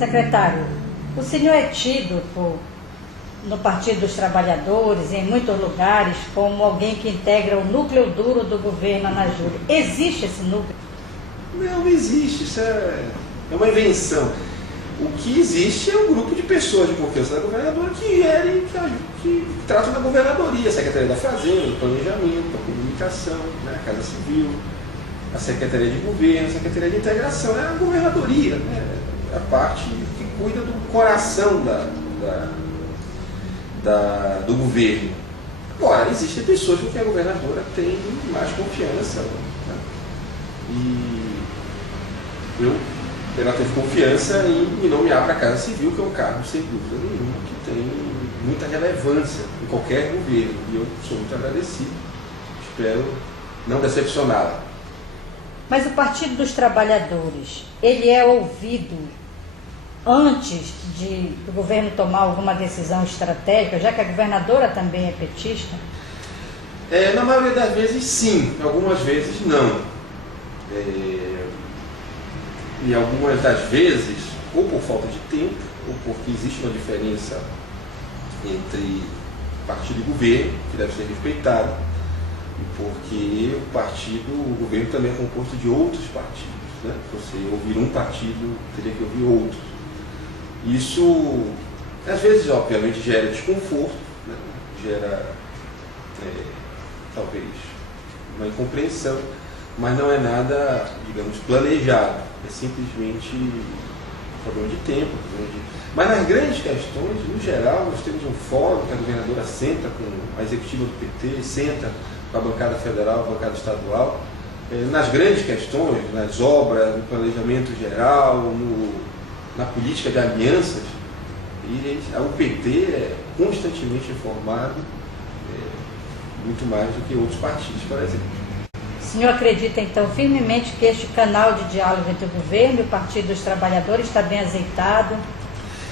Secretário, o senhor é tido no Partido dos Trabalhadores, em muitos lugares, como alguém que integra o núcleo duro do governo Anajure. Existe esse núcleo? Não existe, isso é uma invenção. O que existe é um grupo de pessoas de confiança da governadora que tratam da governadoria, a Secretaria da Fazenda, o Planejamento, a Comunicação, né, a Casa Civil, a Secretaria de Governo, a Secretaria de Integração, é a governadoria, né, a parte que cuida do coração do governo. Agora, existem pessoas com quem a governadora tem mais confiança, né, e ela teve confiança em me nomear para a Casa Civil, que é um cargo, sem dúvida nenhuma, que tem muita relevância em qualquer governo. E eu sou muito agradecido. Espero não decepcioná-la. Mas o Partido dos Trabalhadores, ele é ouvido antes do governo tomar alguma decisão estratégica, já que a governadora também é petista? Na maioria das vezes, sim. Algumas vezes, não. E algumas das vezes, ou por falta de tempo, ou porque existe uma diferença entre partido e governo, que deve ser respeitado, e porque o governo também é composto de outros partidos, né? Você ouvir um partido, teria que ouvir outros. Isso, às vezes, obviamente, gera desconforto, né? Gera, talvez, uma incompreensão, mas não é nada, digamos, planejado. É simplesmente um problema de tempo. Mas nas grandes questões, no geral, nós temos um fórum que a governadora senta com a executiva do PT, senta com a bancada federal, a bancada estadual, nas grandes questões, nas obras, no planejamento geral, na política de alianças, e o PT é constantemente informado, muito mais do que outros partidos, por exemplo. O senhor acredita, então, firmemente que este canal de diálogo entre o governo e o Partido dos Trabalhadores está bem azeitado?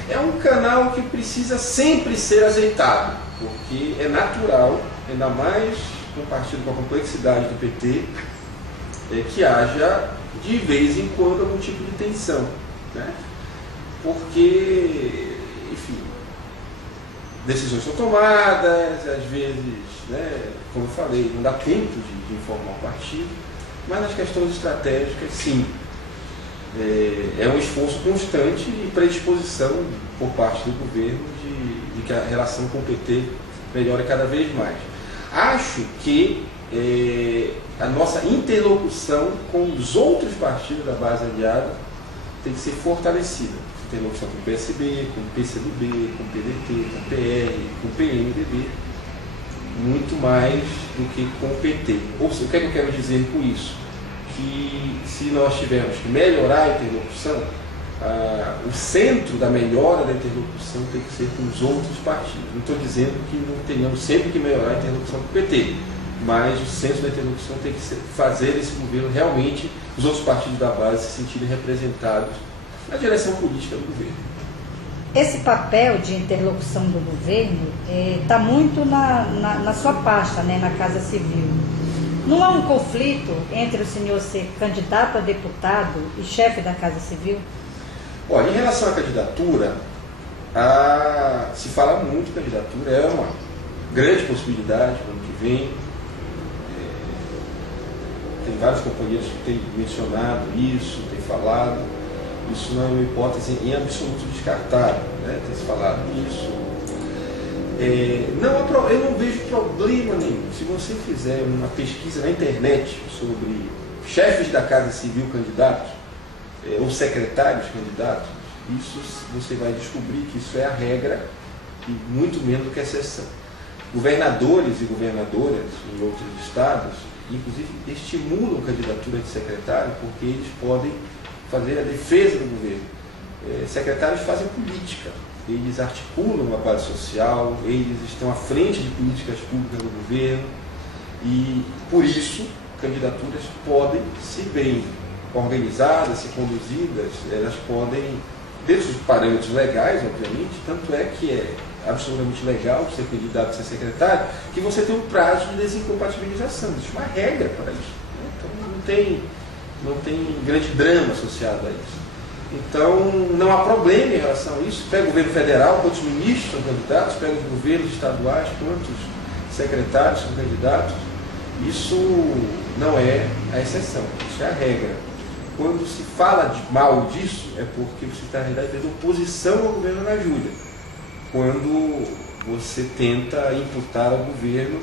É um canal que precisa sempre ser azeitado, porque é natural, ainda mais um partido com a complexidade do PT, que haja, de vez em quando, algum tipo de tensão, né? Porque, enfim, decisões são tomadas, às vezes, né, como eu falei, não dá tempo de informar o partido, mas nas questões estratégicas, sim. É um esforço constante e predisposição por parte do governo de que a relação com o PT melhore cada vez mais. Acho que a nossa interlocução com os outros partidos da base aliada tem que ser fortalecida. Interlocução com o PSB, com o PCdoB, com o PDT, com o PR, com o PMDB, muito mais do que com o PT. Ou seja, o que é que eu quero dizer com isso? Que se nós tivermos que melhorar a interlocução, o centro da melhora da interlocução tem que ser com os outros partidos. Não estou dizendo que não tenhamos sempre que melhorar a interlocução com o PT, mas o centro da interlocução tem que fazer esse governo realmente, os outros partidos da base se sentirem representados na direção política do governo. Esse papel de interlocução do governo está muito na sua pasta, né, na Casa Civil. Não há um conflito entre o senhor ser candidato a deputado e chefe da Casa Civil? Olha, em relação à candidatura, se fala muito candidatura, é uma grande possibilidade no ano que vem. Tem vários companheiros que têm mencionado isso, têm falado. Isso não é uma hipótese em absoluto descartável, né? Tem se falado isso. Eu não vejo problema nenhum. Se você fizer uma pesquisa na internet sobre chefes da Casa Civil candidatos, ou secretários candidatos, isso você vai descobrir que isso é a regra e muito menos do que a exceção. Governadores e governadoras em outros estados, inclusive, estimulam candidatura de secretário porque eles podem fazer a defesa do governo. Secretários fazem política, eles articulam a base social, eles estão à frente de políticas públicas do governo e, por isso, candidaturas podem, se bem organizadas, se conduzidas, elas podem, dentro dos parâmetros legais, obviamente, tanto é que é absolutamente legal ser candidato, ser secretário, que você tem um prazo de desincompatibilização. Existe uma regra para isso, né? Então não tem grande drama associado a isso. Então, não há problema em relação a isso. Pega o governo federal, quantos ministros são candidatos, pega os governos estaduais, quantos secretários são candidatos. Isso não é a exceção, isso é a regra. Quando se fala mal disso, é porque você está, na realidade, fazendo oposição ao governo Ana Júlia. Quando você tenta imputar ao governo,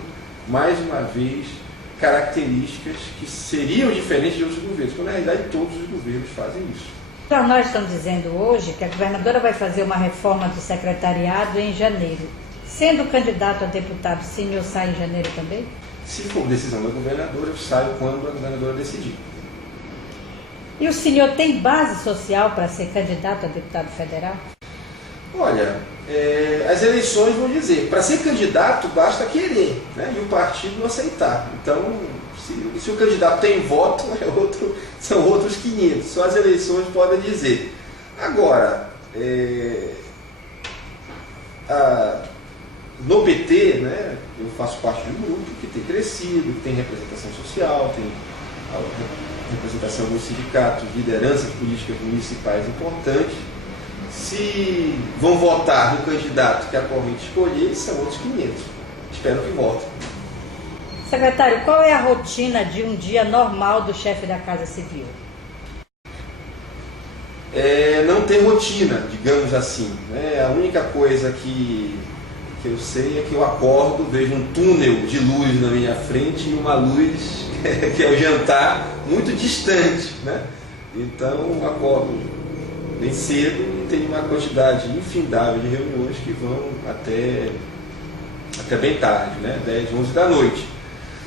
mais uma vez, características que seriam diferentes de outros governos, quando na realidade todos os governos fazem isso. Então, nós estamos dizendo hoje que a governadora vai fazer uma reforma do secretariado em janeiro. Sendo candidato a deputado, o senhor sai em janeiro também? Se for decisão da governadora, eu saio quando a governadora decidir. E o senhor tem base social para ser candidato a deputado federal? Olha, as eleições vão dizer, para ser candidato basta querer, né? E o partido não aceitar. Então, se o candidato tem voto, são outros 500, só as eleições podem dizer. Agora, no PT, né, eu faço parte de um grupo que tem crescido, que tem representação social, tem representação dos sindicatos, lideranças políticas municipais importantes. Se vão votar no candidato que a corrente escolher, são outros 500. Espero que votem. Secretário, qual é a rotina de um dia normal do chefe da Casa Civil? Não tem rotina, digamos assim, né? A única coisa que eu sei é que eu acordo, vejo um túnel de luz na minha frente e uma luz que é o jantar muito distante, né? Então eu acordo bem cedo e tem uma quantidade infindável de reuniões que vão até bem tarde, né? 10, 11 da noite.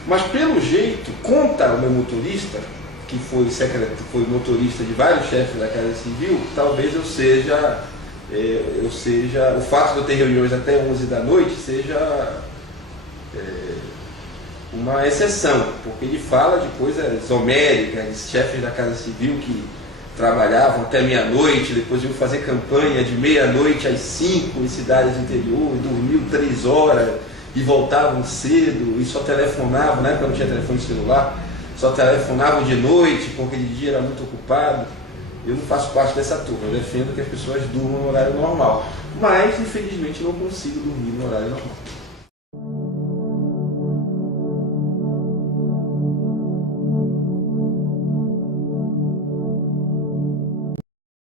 Mas pelo jeito, conta o meu motorista, que foi motorista de vários chefes da Casa Civil, talvez eu seja, o fato de eu ter reuniões até 11 da noite seja uma exceção, porque ele fala de coisas homéricas, de chefes da Casa Civil que trabalhavam até meia-noite, depois iam fazer campanha de meia-noite às 5 em cidades do interior, e dormiam 3 horas e voltavam cedo e só telefonavam, na época não tinha telefone celular, só telefonavam de noite porque de dia era muito ocupado. Eu não faço parte dessa turma, eu defendo que as pessoas durmam no horário normal, mas infelizmente não consigo dormir no horário normal.